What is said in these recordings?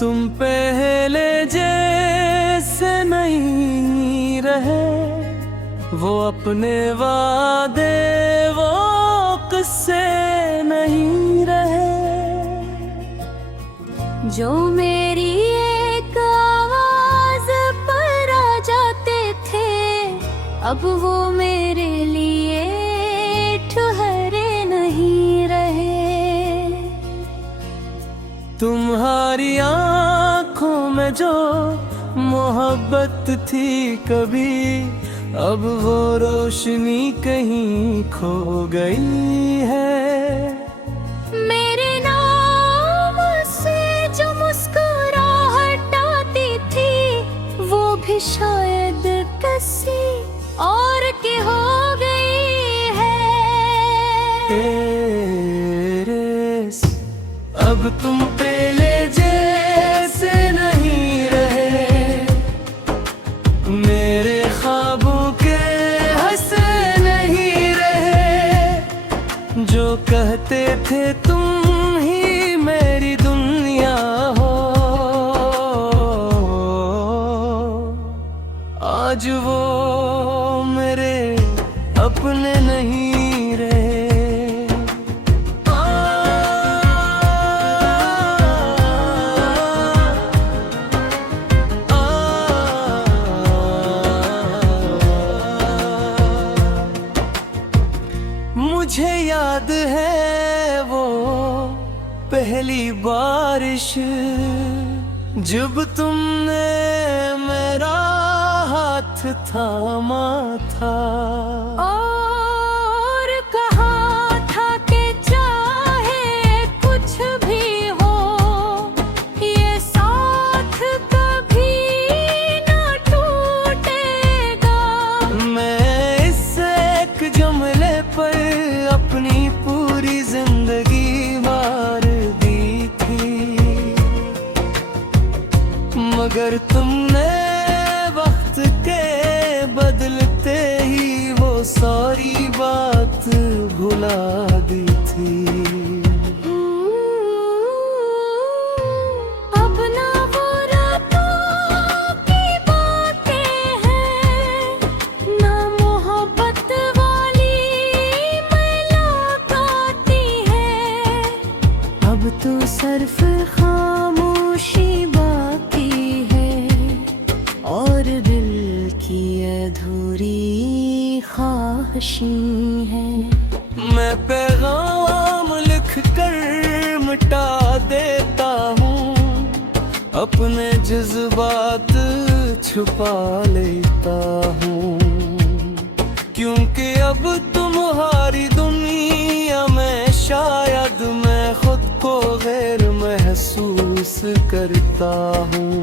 तुम पहले जैसे नहीं रहे, वो अपने वादे वो किस्से नहीं रहे। जो मेरी एक आवाज पर आ जाते थे, अब वो मेरे लिए ठहरे नहीं रहे। तुम्हारी आँखों में जो मोहब्बत थी कभी, अब वो रोशनी कहीं खो गई है। मेरे नाम से जो मुस्कुराहट आती थी, वो भी शायद किसी और की हो गई है। अब तुम पहले जैसे नहीं रहे, मेरे ख्वाबों के हंसे नहीं रहे। जो कहते थे तुम ही मेरी दुनिया हो, आज वो मेरे अपने नहीं रहे। मुझे याद है वो पहली बारिश, जब तुमने मेरा हाथ थामा था। और कहा था कि चाहे कुछ भी हो, ये साथ कभी ना टूटेगा। मैं इस एक जुमले पर अपनी पूरी जिंदगी वार दी थी, मगर तुमने वक्त के बदलते ही वो सारी बात भुला दी थी। अब ना वो रातों की बातें हैं, ना मोहब्बत वाली मुलाकातें हैं। अब तो सिर्फ खामोशी बाकी है, और दिल की अधूरी ख्वाहिशें हैं। मैं पैगाम लिख कर मिटा देता हूँ, अपने जज्बात छुपा लेता हूँ, क्योंकि अब तुम्हारी दुनिया में शायद मैं खुद को गैर महसूस करता हूँ।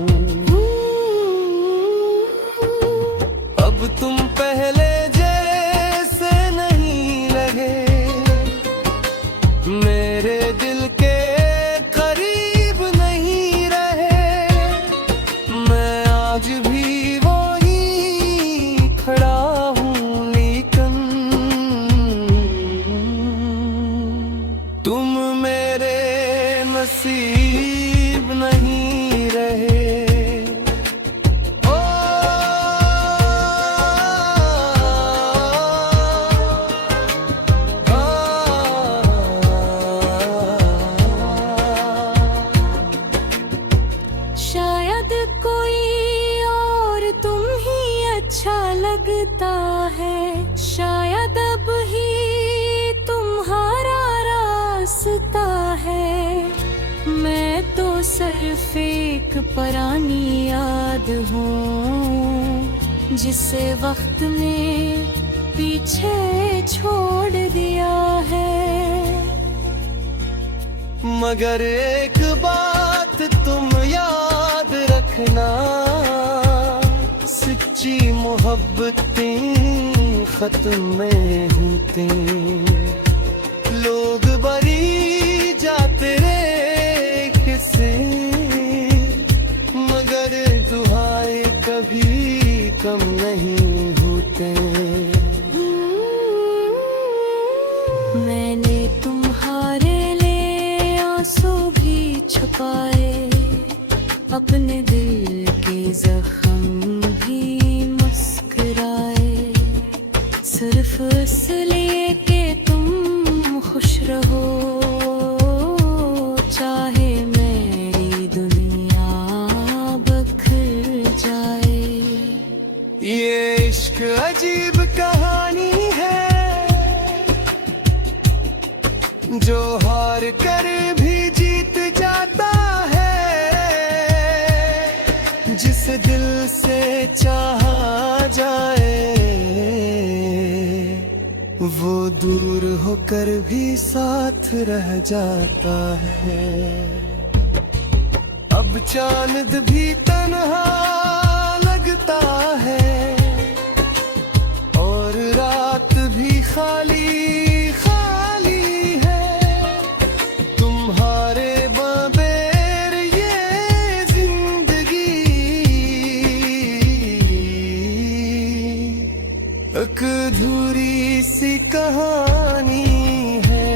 अब तुम पहले जैसे नहीं लगे, मेरे दिल के करीब नहीं रहे। मैं आज भी वही खड़ा हूँ, लेकिन तुम मेरे नसीब नहीं रहे। शायद कोई और तुम ही अच्छा लगता है, शायद अब ही तुम्हारा रास्ता है। मैं तो सिर्फ एक पुरानी याद हूँ, जिसे वक्त ने पीछे छोड़ दिया है। मगर एक बात तुम याद रखना, सच्ची मोहब्बतें खत्म में होती। लोग बरी जाते रे किसे, मगर दुआएं कभी कम नहीं होते। मैंने तुम्हारे लिए आंसू भी छुपाए, अपने दिल के जख्म भी मुस्कुराए, सिर्फ इसलिए कि तुम खुश रहो, चाहे मेरी दुनिया बिखर जाए। ये इश्क अजीब कहानी है, जो हार कर भी जीत जाता है, जिस दिल से चाहा जाए वो दूर होकर भी साथ रह जाता है। अब चांद भी तन्हा लगता है और रात भी खाली खाली है, तुम्हारे बगैर ये जिंदगी एक अधूरी सी कहानी है।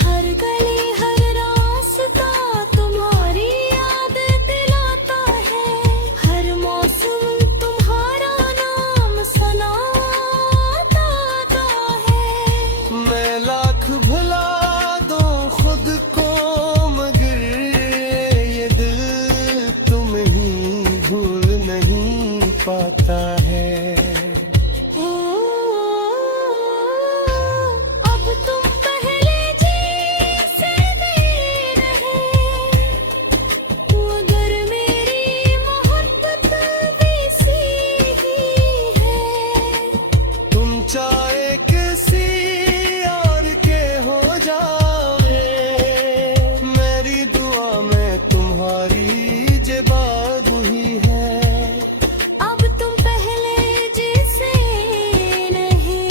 हर गली हर रास्ता तुम्हारी याद दिलाता है, हर मौसम तुम्हारा नाम सनाता है। मैं लाख भुला दूं खुद को मगर ये दिल तुम ही भूल नहीं पाता है। अब तुम पहले जैसे नहीं रहे, मगर मेरी मोहब्बत वैसी ही है। तुम चाहे किसी और के हो जाओगे, मेरी दुआ में तुम्हारी जवाब ही है। अब तुम पहले जैसे नहीं,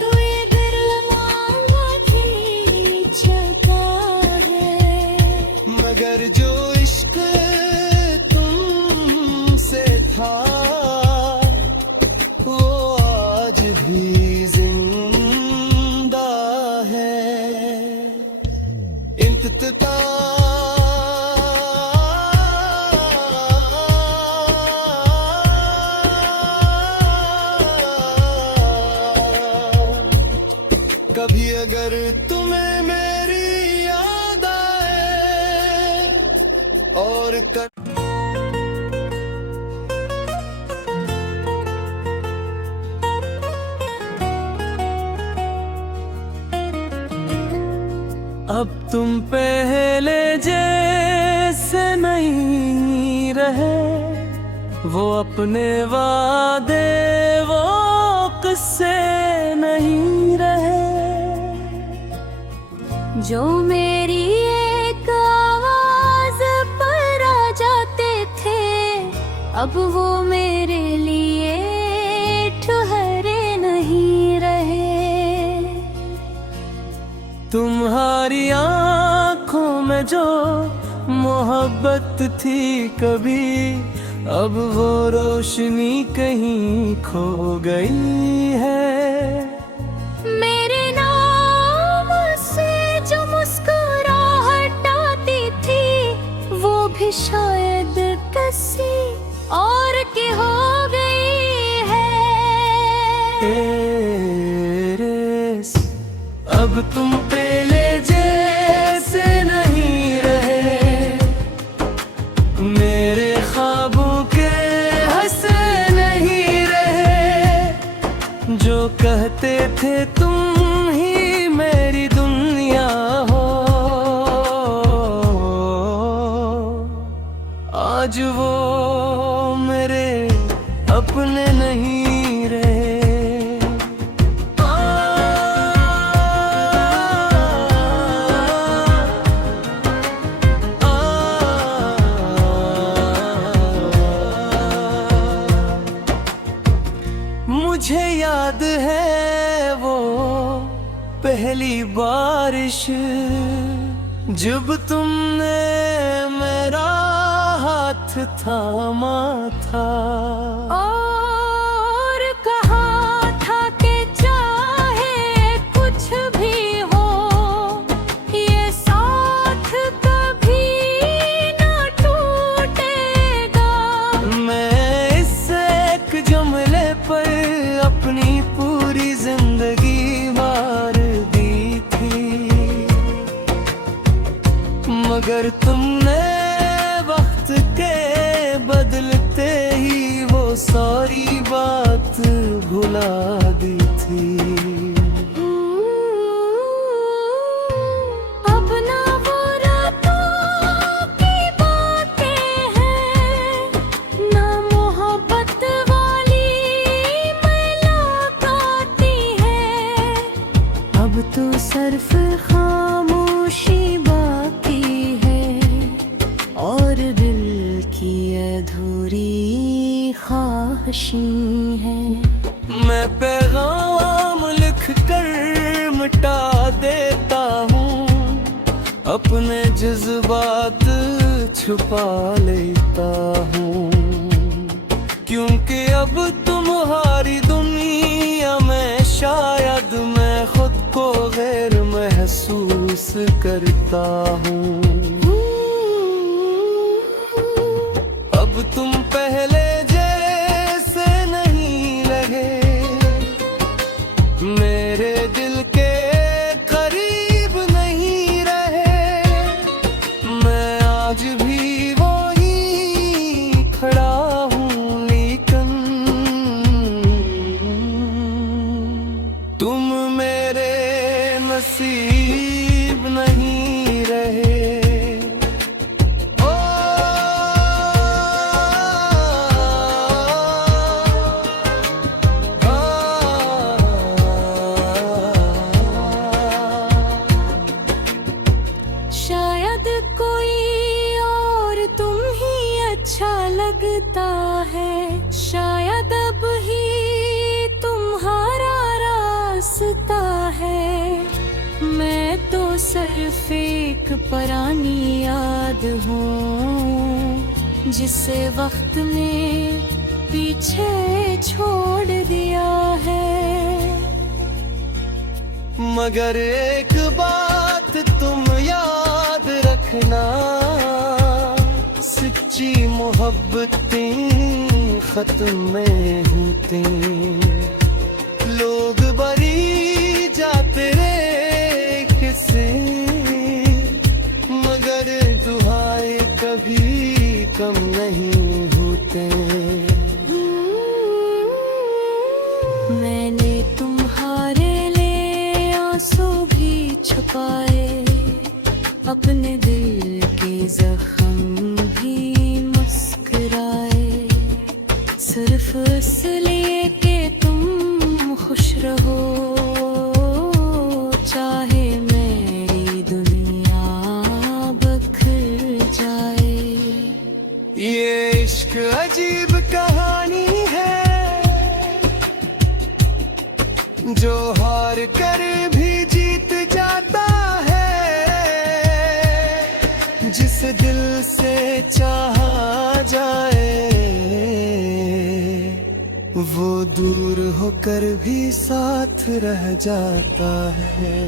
तो ये दिल मांगा भी चुका है। मगर जो इश्क तुमसे था वो आज भी जिंदा है। कभी अगर तुम्हें मेरी याद आए और अब तुम पहले जैसे नहीं रहे, वो अपने वादे वो किस्से नहीं रहे। जो मेरी एक आवाज पर आ जाते थे, अब वो मेरे लिए ठहरे नहीं रहे। तुम्हारी आंखों में जो मोहब्बत थी कभी, अब वो रोशनी कहीं खो गई है। मेरे नाम से जो मुस्कुराहट आती थी, वो भी शायद किसी और की हो गई है। अब तुम पहले जैसे नहीं रहे, मेरे ख्वाबों के हंसे नहीं रहे। जो कहते थे तुम ही मेरी दुनिया हो, आज वो मेरे अपने नहीं रहे। मुझे याद है वो पहली बारिश, जब तुमने मेरा हाथ थामा था। और कहा था कि चाहे कुछ भी हो, ये साथ सारी बात भुला दी थी। अब ना वो रातों की बातें हैं, ना मोहब्बत वाली मुलाकातें हैं। अब तो सिर्फ खामोशी बाकी है और दिल की अधूरी ख्वाहिशें हैं। मैं पैगाम लिख कर मिटा देता हूँ, अपने जज्बात छुपा लेता हूँ, क्योंकि अब तुम्हारी दुनिया में शायद मैं खुद को गैर महसूस करता हूँ। अब तुम पहले जैसे नहीं लगे, मेरे दिल के करीब नहीं रहे। मैं आज भी वही खड़ा हूँ, लेकिन तुम मेरे नसीब नहीं रहे। शायद कोई और तुम ही अच्छा लगता है, शायद अब ही तुम्हारा रास्ता है। मैं तो सिर्फ एक पुरानी याद हूँ, जिसे वक्त ने पीछे छोड़ दिया है। मगर एक बात तुम याद रखना, सच्ची मोहब्बतें खत्म में होती। लोग बरी जाते रे किसे, मगर दुआएं कभी कम नहीं होते। मैंने तुम्हारे लिए आंसू भी छुपाए, अपने दिल के जख्म भी मुस्कुराए, सिर्फ इसलिए कि तुम खुश रहो, चाहे मेरी दुनिया बखर जाए। ये इश्क अजीब कहानी है, जो हार कर भी जीत जाता है। जिस दिल से चाहा जाए, वो दूर होकर भी साथ रह जाता है।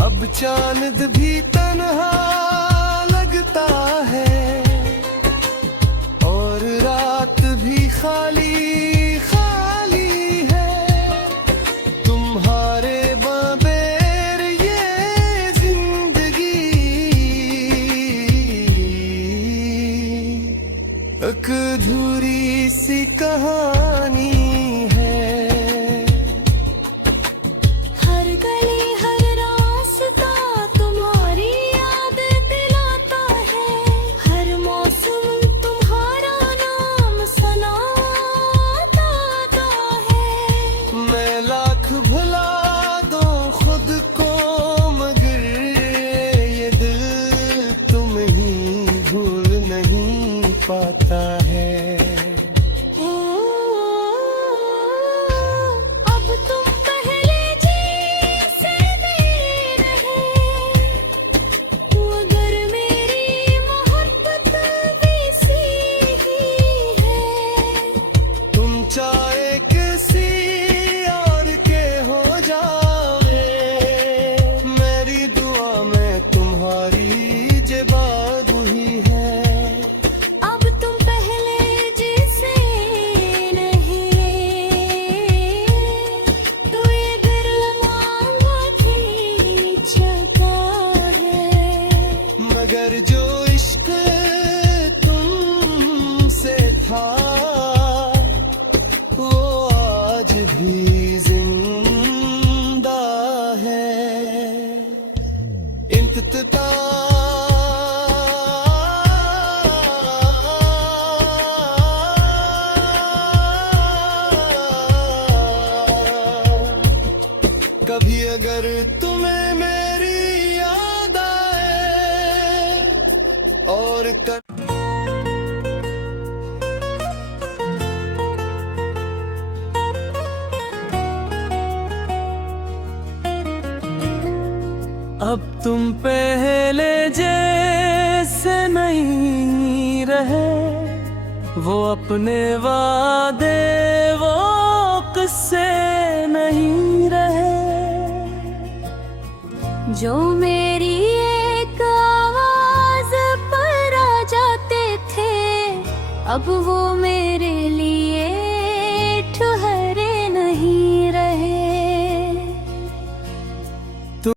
अब चांद भी तन्हा लगता है, और रात भी खाली एक अधूरी सी कहानी है। हर गली हर रास्ता तुम्हारी याद दिलाता है, हर मौसम तुम्हारा नाम सनाता है। मैं लाख भुला दूं खुद को, मगर ये दिल तुम ही भूल नहीं पाता है। अब तुम पहले जैसे नहीं रहे, मगर मेरी मोहब्बत वैसी ही है। तुम चाहे किसी और के हो जाओगे, मेरी दुआ में तुम्हारी जवाब ही है। अब तुम पहले कभी अगर तुम्हें मेरी याद आए और अब तुम पहले जैसे नहीं रहे, वो अपने वादे वो किस्से नहीं रहे। जो मेरी एक आवाज पर आ जाते थे, अब वो मेरे